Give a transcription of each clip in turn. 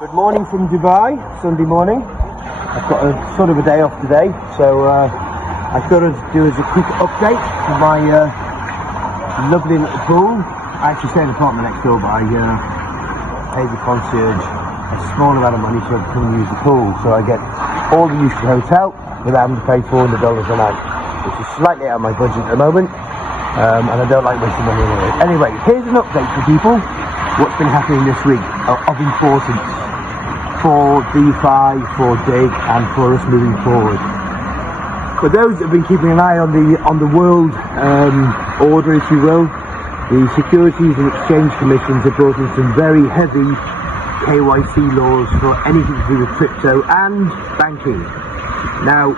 Good morning from Dubai, Sunday morning. I've got a sort of a day off today, so I thought I'd do as a quick update to my lovely little pool. I actually stay in the apartment next door, but I pay the concierge a small amount of money so I can come and use the pool. So I get all the use of the hotel without having to pay $400 a night, which is slightly out of my budget at the moment, and I don't like wasting money on it. Anyway, here's an update for people. What's been happening this week of importance for DeFi, for DIG, and for us moving forward. For those that have been keeping an eye on the world order, if you will, the Securities and Exchange Commissions have brought in some very heavy KYC laws for anything to do with crypto and banking. Now,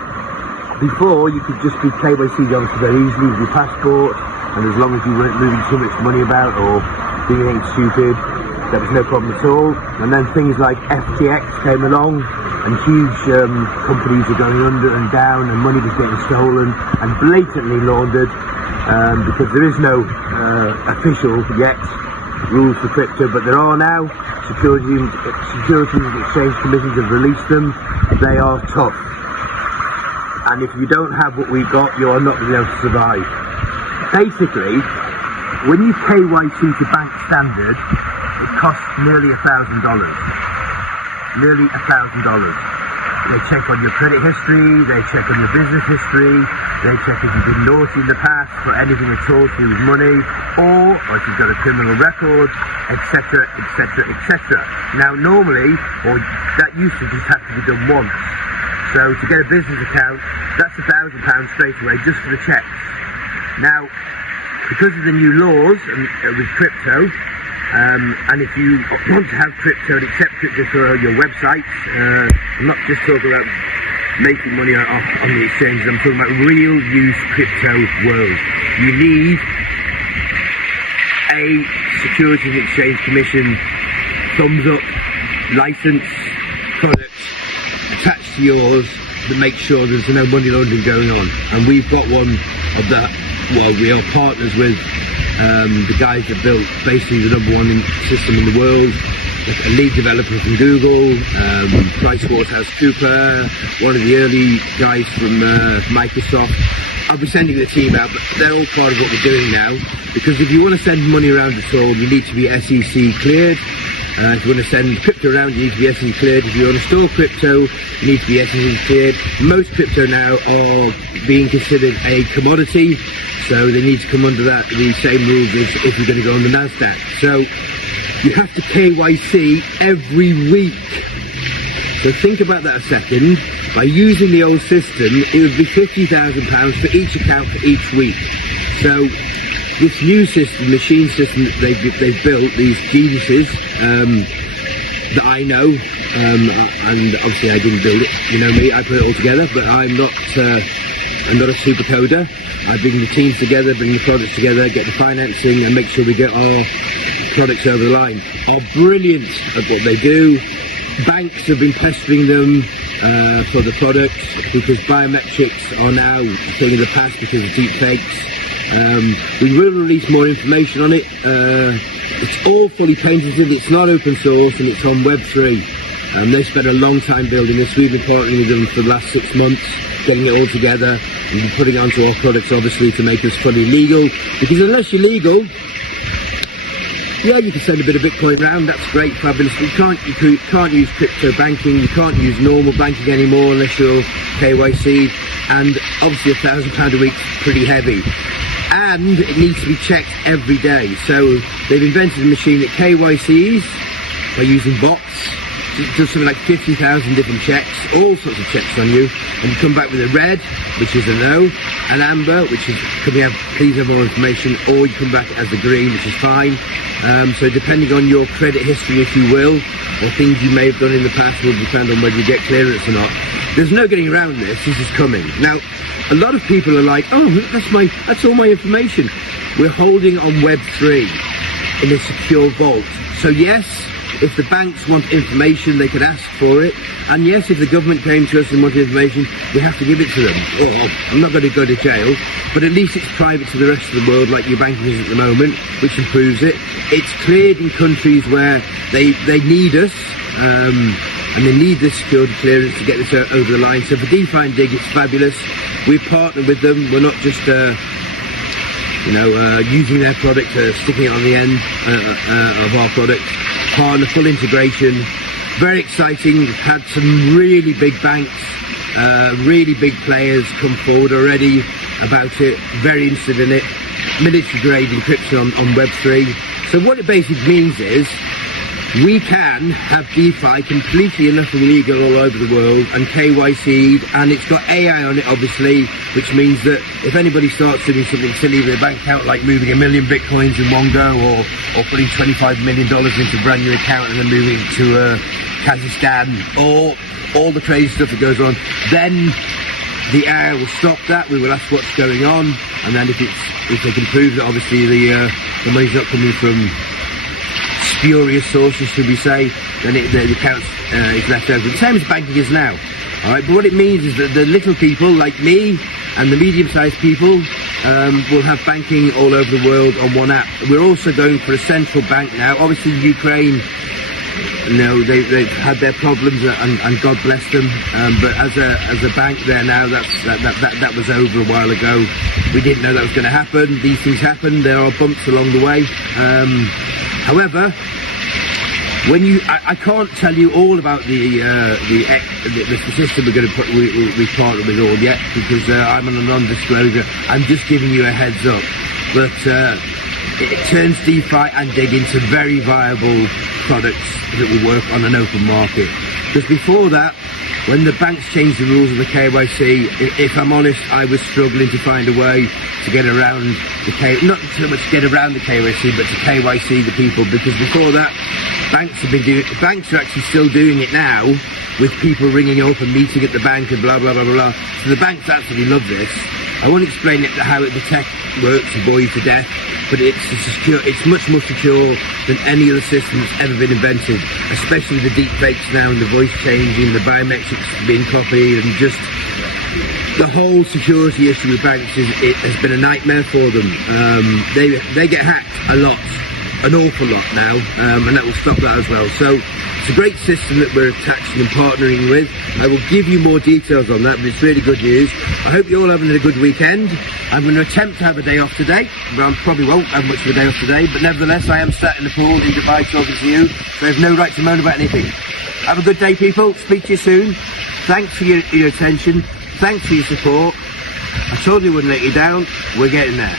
before you could just be KYC'd obviously very easily with your passport, and as long as you weren't moving too much money about or doing anything stupid, there was no problem at all. And then things like FTX came along, and huge companies are going under and down, and money was getting stolen and blatantly laundered, because there is no official yet rules for crypto, but there are now. Securities and Exchange Commissions have released them. They are tough, and if you don't have what we got, you are not going to be able to survive. Basically, when you KYC to bank standard, it costs nearly $1,000. Nearly $1,000. They check on your credit history, they check on your business history, they check if you've been naughty in the past for anything at all to do with money, or if you've got a criminal record, etc., etc., etc. Now, normally, or that used to just have to be done once. So to get a business account, that's £1,000 straight away just for the checks. Now, because of the new laws with crypto, and if you want to have crypto and accept crypto for your websites, I'm not just talking about making money on the exchanges, I'm talking about real use crypto world. You need a Securities and Exchange Commission thumbs up license product attached to yours to make sure there's no money laundering going on. And we've got one of that. Well, we are partners with the guys that built basically the #1 system in the world, a lead developer from Google, PricewaterhouseCoopers, one of the early guys from Microsoft. I'll be sending the team out, but they're all part of what we're doing now, because if you want to send money around at all, you need to be SEC cleared. If you want to send crypto around, you need to be SEC cleared. If you want to store crypto, you need to be SEC cleared. Most crypto now are being considered a commodity, so they need to come under the same rules as if you're going to go on the NASDAQ. So you have to KYC every week. So think about that a second. By using the old system, it would be £50,000 for each account for each week. So this new system, machine system that they've built, these geniuses that I know, and obviously I didn't build it, you know me, I put it all together, but I'm not a super coder. I bring the teams together, bring the products together, get the financing, and make sure we get our products over the line. Are brilliant at what they do. Banks have been pestering them for the products, because biometrics are now a thing of the past because of deep fakes. We will release more information on it. It's all fully patented, it's not open source, and it's on Web3. They spent a long time building this. We've been partnering with them for the last 6 months, getting it all together, and putting it onto our products, obviously, to make us fully legal. Because unless you're legal, yeah, you can send a bit of Bitcoin around, that's great, fabulous. You can't use crypto banking, you can't use normal banking anymore unless you're KYC, and obviously £1,000 a week is pretty heavy. And it needs to be checked every day. So they've invented a machine that KYCs by using bots. It does something like 50,000 different checks, all sorts of checks on you, and you come back with a red, which is a no, an amber, which is, can we have, please have more information, or you come back as a green, which is fine. So depending on your credit history, if you will, or things you may have done in the past will depend on whether you get clearance or not. There's no getting around this is coming. Now, a lot of people are like, oh, that's all my information. We're holding on Web3 in a secure vault. So yes, if the banks want information, they could ask for it. And yes, if the government came to us and wanted information, we have to give it to them. Or I'm not going to go to jail, but at least it's private to the rest of the world, like your banking is at the moment, which improves it. It's cleared in countries where they need us, and they need this security clearance to get this over the line. So for DeFi and Dig, it's fabulous. We partner with them. We're not just using their product, sticking it on the end of our product. Partner, full integration, very exciting. We've had some really big banks, really big players come forward already about it, very interested in it. Military grade encryption on Web3. So what it basically means is we can have DeFi completely and utterly legal all over the world and KYC'd, and it's got AI on it obviously, which means that if anybody starts doing something silly with their bank account, like moving 1 million bitcoins in one go, or putting $25 million into a brand new account and then moving it to Kazakhstan, or all the crazy stuff that goes on, then the AI will stop that. We will ask what's going on, and then if they can prove that obviously the money's not coming from spurious sources, should we say, then the account is left open. The same as banking is now. Alright, but what it means is that the little people like me and the medium-sized people will have banking all over the world on one app. We're also going for a central bank now. Obviously Ukraine, they've had their problems, and God bless them. But as a bank there now, that was over a while ago. We didn't know that was going to happen. These things happen. There are bumps along the way. However, I can't tell you all about the system we're going to we partner with all yet, because I'm on a non-disclosure. I'm just giving you a heads up. But it turns DeFi and Dig into very viable products that will work on an open market. Because before that, when the banks changed the rules of the KYC, if I'm honest, I was struggling to find a way to get around not so much get around the KYC, but to KYC the people. Because before that, banks are actually still doing it now, with people ringing up and meeting at the bank and blah blah blah blah. So the banks absolutely love this. I won't explain how the tech works and bore you to death, but it's much more secure than any other system that's ever been invented, especially the deep fakes now and the voice changing, the biometrics being copied, and just the whole security issue with banks it has been a nightmare for them. They get hacked a lot, an awful lot now, and that will stop that as well. So it's a great system that we're attaching and partnering with. I will give you more details on that, but it's really good news. I hope you're all having a good weekend. I'm going to attempt to have a day off today, but I probably won't have much of a day off today, but nevertheless I am sat in the pool in Dubai talking to you, so I have no right to moan about anything. Have a good day, people. Speak to you soon. Thanks for your attention. Thanks for your support. I told you I wouldn't let you down. We're getting there.